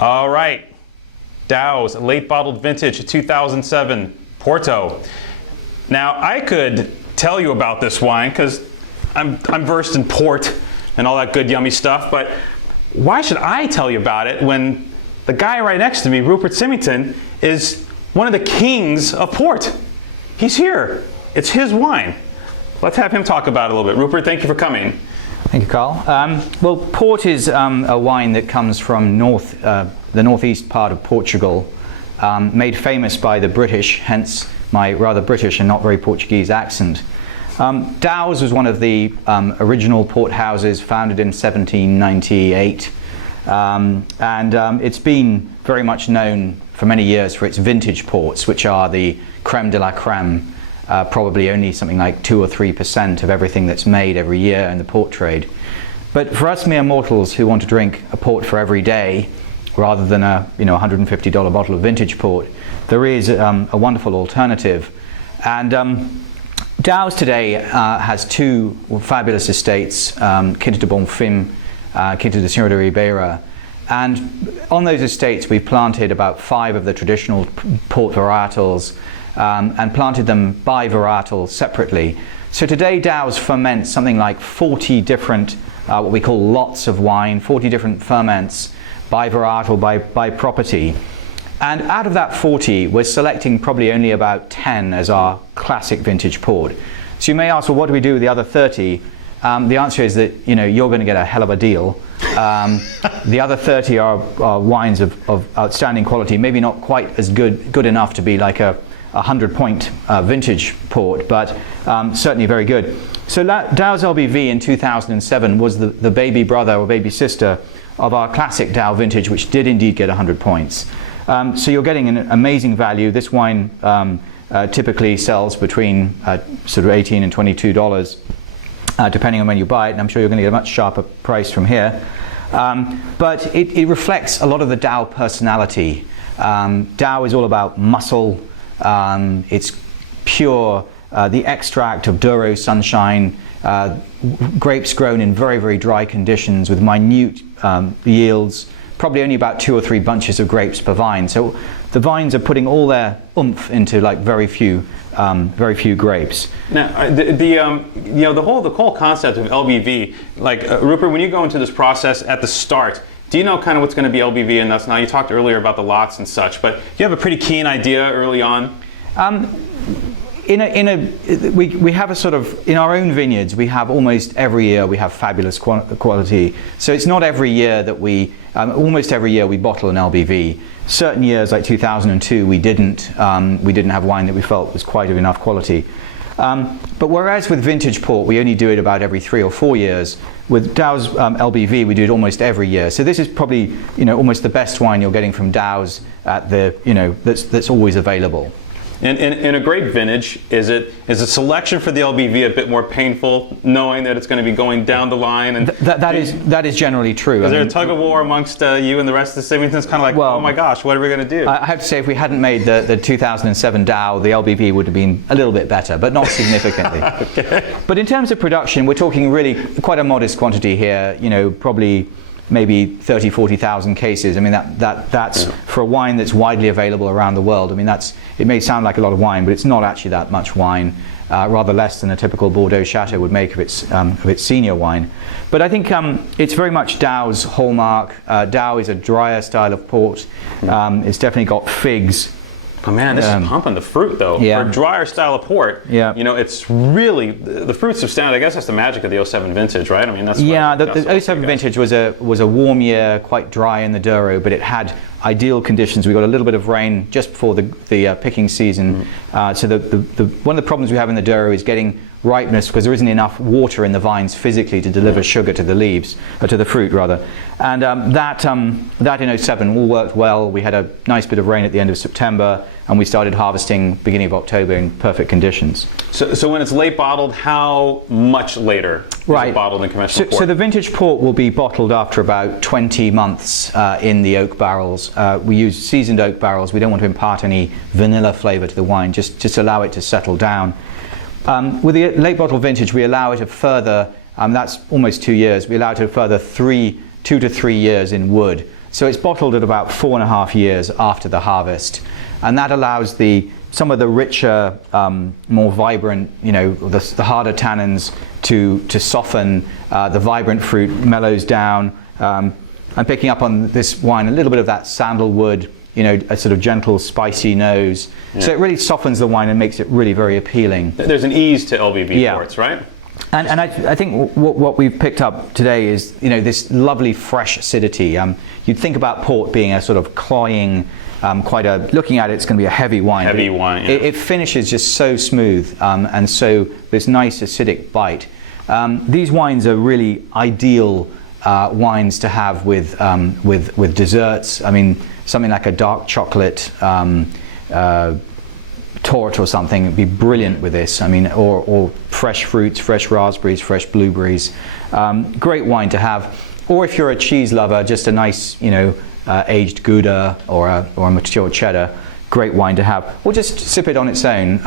All right, Dow's late bottled vintage 2007 Porto. Now I could tell you about this wine because I'm versed in port and all that good yummy stuff, but why should I tell you about it when the guy right next to me, Rupert Symington, is one of the kings of port? He's here. It's his wine. Let's have him talk about it a little bit. Rupert, thank you for coming. Thank you, Carl. Well, port is a wine that comes from the northeast part of Portugal, made famous by the British, hence my rather British and not very Portuguese accent. Dow's was one of the original port houses, founded in 1798, and it's been very much known for many years for its vintage ports, which are the creme de la creme. Probably only something like 2 or 3% of everything that's made every year in the port trade. But for us mere mortals who want to drink a port for every day, rather than a $150 bottle of vintage port, there is a wonderful alternative. And Dow's today has two fabulous estates, Quinta de Bonfim, Quinta de Senhora de Ribeira. And on those estates we've planted about 5 of the traditional port varietals, and planted them by varietal separately. So today Dow's ferments something like 40 different, what we call lots of wine, 40 different ferments by varietal, by property. And out of that 40, we're selecting probably only about 10 as our classic vintage port. So you may ask, well, what do we do with the other 30? The answer is that you're going to get a hell of a deal. The other 30 are wines of outstanding quality, maybe not quite as good enough to be like a 100-point vintage port, but certainly very good. So Dow's LBV in 2007 was the baby brother or baby sister of our classic Dow vintage, which did indeed get 100 points. So you're getting an amazing value. This wine typically sells between sort of $18 and $22, depending on when you buy it, and I'm sure you're going to get a much sharper price from here. But it reflects a lot of the Dow personality. Dow is all about muscle. It's pure, the extract of Douro sunshine, grapes grown in very, very dry conditions with minute yields, probably only about 2 or 3 bunches of grapes per vine. So the vines are putting all their oomph into like very few grapes. Now, the whole concept of LBV, like Rupert, when you go into this process at the start, do you know kind of what's going to be LBV in us? Now, you talked earlier about the lots and such, but you have a pretty keen idea early on? We have a sort of, in our own vineyards, we have almost every year we have fabulous quality. So it's not every year that almost every year we bottle an LBV. Certain years, like 2002, we didn't have wine that we felt was quite of enough quality. But whereas with vintage port, we only do it about every 3 or 4 years, with Dow's LBV, we do it almost every year. So this is probably, almost the best wine you're getting from Dow's at that's always available. In a grape vintage, is a selection for the LBV a bit more painful, knowing that it's going to be going down the line? And that is generally true. Is there a tug of war amongst you and the rest of the Symingtons? Kind of like, well, oh my gosh, what are we going to do? I have to say, if we hadn't made the 2007 Dow, the LBV would have been a little bit better, but not significantly. Okay. But in terms of production, we're talking really quite a modest quantity here. Probably maybe 30, 40,000 cases. I mean, that's for a wine that's widely available around the world. I mean, it may sound like a lot of wine, but it's not actually that much wine. Rather less than a typical Bordeaux Chateau would make of its senior wine. But I think it's very much Dow's hallmark. Dow is a drier style of port. It's definitely got figs. Oh man, this is pumping the fruit though. Yeah. For a drier style of port, it's really, the fruit's substantial. I guess that's the magic of the 07 vintage, right? I mean, that's the 07 vintage was a warm year, quite dry in the Douro, but it had ideal conditions. We got a little bit of rain just before the picking season. So one of the problems we have in the Douro is getting ripeness, because there isn't enough water in the vines physically to deliver sugar to the leaves, or to the fruit rather. And that in 07 all worked well. We had a nice bit of rain at the end of September, and we started harvesting beginning of October in perfect conditions. So when it's late bottled, how much later is it bottled in conventional port? So the vintage port will be bottled after about 20 months in the oak barrels. We use seasoned oak barrels. We don't want to impart any vanilla flavor to the wine, just allow it to settle down. With the late bottle vintage, we allow it a further, that's almost 2 years, we allow it a further 2 to 3 years in wood So it's bottled at about 4.5 years after the harvest, and that allows some of the richer, more vibrant, the harder tannins to soften. The vibrant fruit mellows down. I'm picking up on this wine a little bit of that sandalwood, a sort of gentle, spicy nose. Yeah. So it really softens the wine and makes it really very appealing. There's an ease to LBV ports, right? And I think what we've picked up today is this lovely fresh acidity. You'd think about port being a sort of cloying, looking at it, it's going to be a heavy wine. Heavy wine. Yeah. It finishes just so smooth, and so this nice acidic bite. These wines are really ideal wines to have with desserts. I mean, something like a dark chocolate torte or something would be brilliant with this. I mean, or fresh fruits, fresh raspberries, fresh blueberries. Great wine to have. Or if you're a cheese lover, just a nice, aged Gouda or a mature cheddar. Great wine to have. Or just sip it on its own.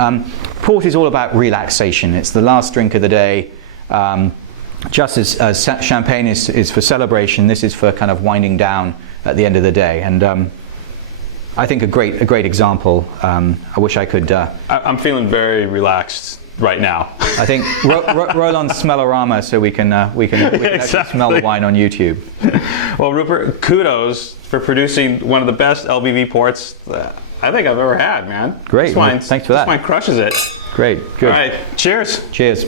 Port is all about relaxation. It's the last drink of the day. Just as champagne is for celebration, this is for kind of winding down at the end of the day. And I think a great example. I wish I could. I'm feeling very relaxed right now. I think roll on Smellorama so we can actually smell the wine on YouTube. Well, Rupert, kudos for producing one of the best LBV ports I think I've ever had, man. Great. This wine, thanks for that. This wine crushes it. Great. Good. All right. Cheers. Cheers.